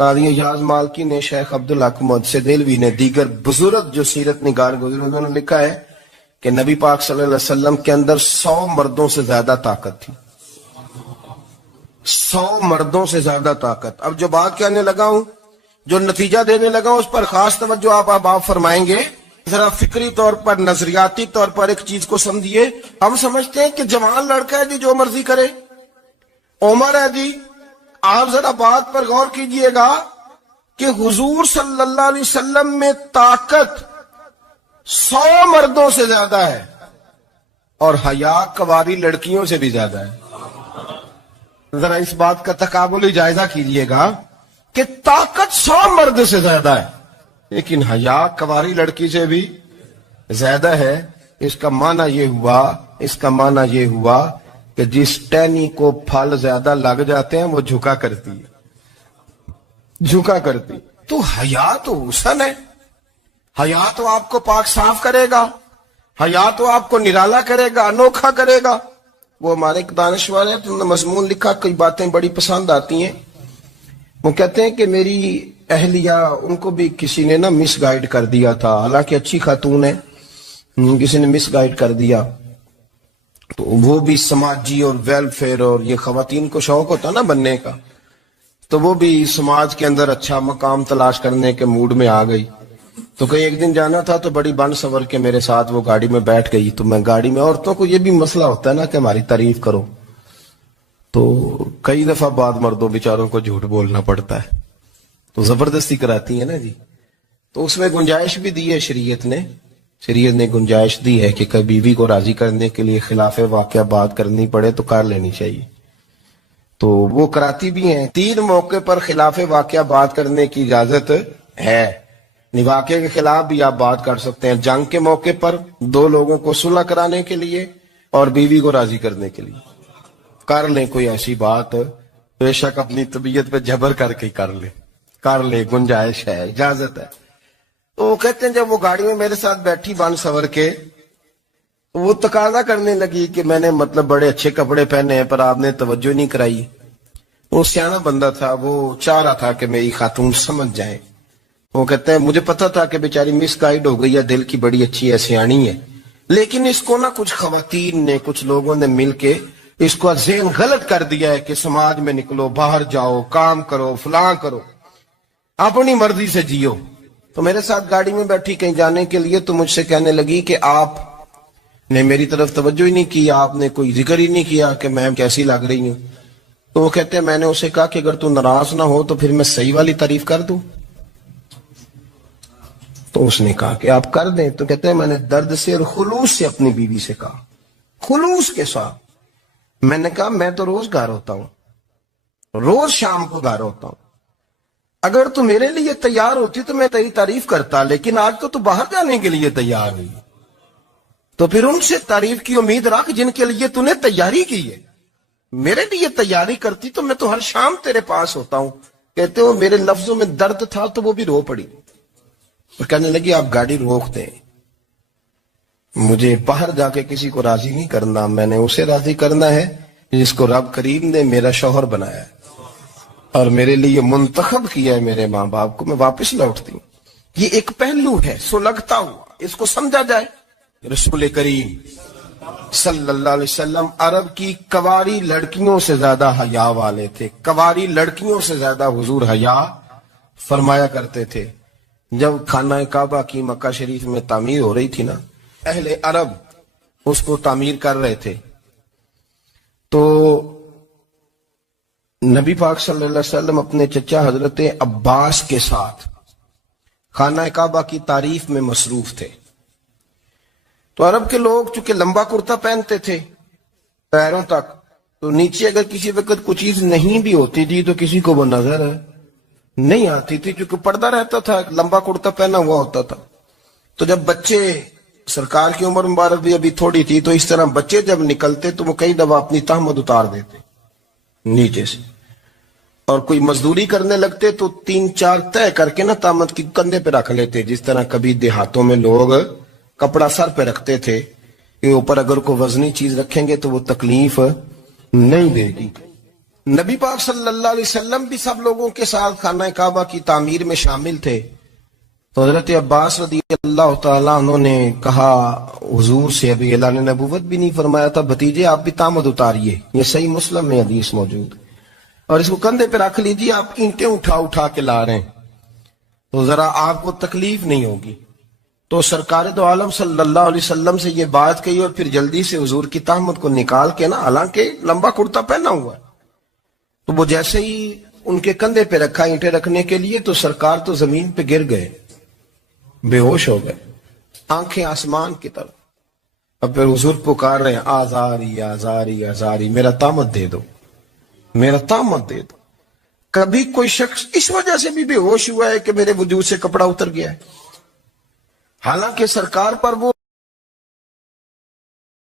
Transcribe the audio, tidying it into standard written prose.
قاضی اعجاز مالکی نے، شیخ عبدالحق محدث دہلوی نے، دیگر بزرگ جو سیرت نگار گزرے انہوں نے لکھا ہے کہ نبی پاک صلی اللہ علیہ وسلم کے اندر 100 مردوں سے زیادہ طاقت تھی. 100 مردوں سے زیادہ طاقت. اب جو بات کہنے لگا ہوں، جو نتیجہ دینے لگا ہوں، اس پر خاص توجہ آپ فرمائیں گے. ذرا فکری طور پر، نظریاتی طور پر ایک چیز کو سمجھیے. ہم سمجھتے ہیں کہ جوان لڑکا ہے جی، جو مرضی کرے، عمر ہے جی. آپ ذرا بات پر غور کیجئے گا کہ حضور صلی اللہ علیہ وسلم میں طاقت 100 مردوں سے زیادہ ہے اور حیا کنواری لڑکیوں سے بھی زیادہ ہے. ذرا اس بات کا تقابلی جائزہ کیجئے گا کہ طاقت 100 مرد سے زیادہ ہے لیکن حیا کنواری لڑکی سے بھی زیادہ ہے. اس کا معنی یہ ہوا کہ جس ٹہنی کو پھل زیادہ لگ جاتے ہیں وہ جھکا کرتی. تو حیا تو حسن ہے. حیا تو آپ کو پاک صاف کرے گا. حیا تو آپ کو نرالا کرے گا، انوکھا کرے گا. وہ ہمارے ایک دانشور ہیں، انہوں نے مضمون لکھا، کئی باتیں بڑی پسند آتی ہیں. وہ کہتے ہیں کہ میری اہلیہ، ان کو بھی کسی نے مس گائیڈ کر دیا تھا، حالانکہ اچھی خاتون ہے، کسی نے مس گائیڈ کر دیا. تو وہ بھی سماجی اور ویلفیئر، اور یہ خواتین کو شوق ہوتا نا بننے کا، تو وہ بھی سماج کے اندر اچھا مقام تلاش کرنے کے موڈ میں آ گئی. تو کہیں ایک دن جانا تھا تو بڑی بن سور کے میرے ساتھ وہ گاڑی میں بیٹھ گئی. تو میں گاڑی میں، عورتوں کو یہ بھی مسئلہ ہوتا ہے نا کہ ہماری تعریف کرو، تو کئی دفعہ بعد مردوں بیچاروں کو جھوٹ بولنا پڑتا ہے، تو زبردستی کراتی ہے نا جی. تو اس میں گنجائش بھی دی ہے شریعت نے گنجائش دی ہے کہ کبھی بیوی کو راضی کرنے کے لیے خلاف واقعہ بات کرنی پڑے تو کر لینی چاہیے. تو وہ کراتی بھی ہیں. 3 موقع پر خلاف واقعہ بات کرنے کی اجازت ہے. واقعے کے خلاف بھی آپ بات کر سکتے ہیں. جنگ کے موقع پر 2 لوگوں کو صلح کرانے کے لیے اور بیوی کو راضی کرنے کے لیے کر لیں کوئی ایسی بات. بے شک اپنی طبیعت پہ جبر کر کے کر لیں، گنجائش ہے، اجازت ہے. تو وہ کہتے ہیں جب وہ گاڑی میں میرے ساتھ بیٹھی بن سور کے، وہ تقاضا کرنے لگی کہ میں نے بڑے اچھے کپڑے پہنے ہیں پر آپ نے توجہ نہیں کرائی. وہ سیانا بندہ تھا، وہ چاہ رہا تھا کہ میری خاتون سمجھ جائے. وہ کہتے ہیں مجھے پتا تھا کہ بیچاری مس گائیڈ ہو گئی ہے، دل کی بڑی اچھی ہے، سیانی ہے، لیکن اس کو کچھ خواتین نے، کچھ لوگوں نے مل کے اس کو ذہن غلط کر دیا ہے کہ سماج میں نکلو، باہر جاؤ، کام کرو، فلاں کرو، اپنی مرضی سے جیو. تو میرے ساتھ گاڑی میں بیٹھی کہیں جانے کے لیے، تو مجھ سے کہنے لگی کہ آپ نے میری طرف توجہ ہی نہیں کی، آپ نے کوئی ذکر ہی نہیں کیا کہ میں کیسی لگ رہی ہوں. تو وہ کہتے ہیں میں نے اسے کہا کہ اگر تو ناراض نہ ہو تو پھر میں صحیح والی تعریف کر دوں. تو اس نے کہا کہ آپ کر دیں. تو کہتے ہیں میں نے درد سے اور خلوص سے اپنی بیوی سے کہا، خلوص کے ساتھ. میں نے کہا میں تو روز گھر ہوتا ہوں، روز شام کو گھر ہوتا ہوں. اگر تو میرے لیے تیار ہوتی تو میں تیری تعریف کرتا، لیکن آج تو باہر جانے کے لیے تیار نہیں، تو پھر ان سے تعریف کی امید رکھ جن کے لیے تو نے تیاری کی ہے. میرے لیے تیاری کرتی تو میں تو ہر شام تیرے پاس ہوتا ہوں. کہتے ہو میرے لفظوں میں درد تھا تو وہ بھی رو پڑی. اور کہنے لگی آپ گاڑی روک دیں، مجھے باہر جا کے کسی کو راضی نہیں کرنا، میں نے اسے راضی کرنا ہے جس کو رب کریم نے میرا شوہر بنایا ہے اور میرے لیے منتخب کیا ہے میرے ماں باپ کو. میں واپس لوٹتی ہوں. یہ ایک پہلو ہے سلگتا ہوا، اس کو سمجھا جائے. رسول کریم صلی اللہ علیہ وسلم عرب کی کواری لڑکیوں سے زیادہ حیا والے تھے. کواری لڑکیوں سے زیادہ حضور حیا فرمایا کرتے تھے. جب خانہ کعبہ کی مکہ شریف میں تعمیر ہو رہی تھی نا، اہل عرب اس کو تعمیر کر رہے تھے، تو نبی پاک صلی اللہ علیہ وسلم اپنے چچا حضرت عباس کے ساتھ خانہ کعبہ کی تعریف میں مصروف تھے. تو عرب کے لوگ چونکہ لمبا کرتا پہنتے تھے پیروں تک، تو نیچے اگر کسی وقت کوئی چیز نہیں بھی ہوتی تھی تو کسی کو وہ نظر نہیں آتی تھی، چونکہ پردہ رہتا تھا، لمبا کرتا پہنا ہوا ہوتا تھا. تو جب بچے، سرکار کی عمر مبارک بھی ابھی تھوڑی تھی، تو اس طرح بچے جب نکلتے تو وہ کئی دفعہ اپنی تہمت اتار دیتے نیچے سے، اور کوئی مزدوری کرنے لگتے تو 3-4 طے کر کے تہمت کی کندھے پہ رکھ لیتے. جس طرح کبھی دیہاتوں میں لوگ کپڑا سر پہ رکھتے تھے کہ اوپر اگر کوئی وزنی چیز رکھیں گے تو وہ تکلیف نہیں دے گی. نبی پاک صلی اللہ علیہ وسلم بھی سب لوگوں کے ساتھ خانہ کعبہ کی تعمیر میں شامل تھے. تو حضرت عباس رضی اللہ تعالیٰ عنہ نے کہا حضور سے، ابھی اعلان نبوت بھی نہیں فرمایا تھا، بھتیجے آپ بھی تامد اتاریے. یہ صحیح مسلم میں حدیث موجود، اور اس کو کندھے پہ رکھ لیجیے، آپ اینٹیں اٹھا اٹھا کے لا رہے ہیں تو ذرا آپ کو تکلیف نہیں ہوگی. تو سرکار دو عالم صلی اللہ علیہ وسلم سے یہ بات کہی، اور پھر جلدی سے حضور کی تہمت کو نکال کے نا، حالانکہ لمبا کرتا پہنا ہوا ہے، تو وہ جیسے ہی ان کے کندھے پہ رکھا اینٹیں رکھنے کے لیے، تو سرکار تو زمین پہ گر گئے، بے ہوش ہو گئے، آنکھیں آسمان کی طرف. اب پھر حضور پکار رہے ہیں، آزاری آزاری آزاری، میرا تامت دے دو، میرا تامت دے دو. کبھی کوئی شخص اس وجہ سے بھی بے ہوش ہوا ہے کہ میرے وجود سے کپڑا اتر گیا ہے، حالانکہ سرکار پر وہ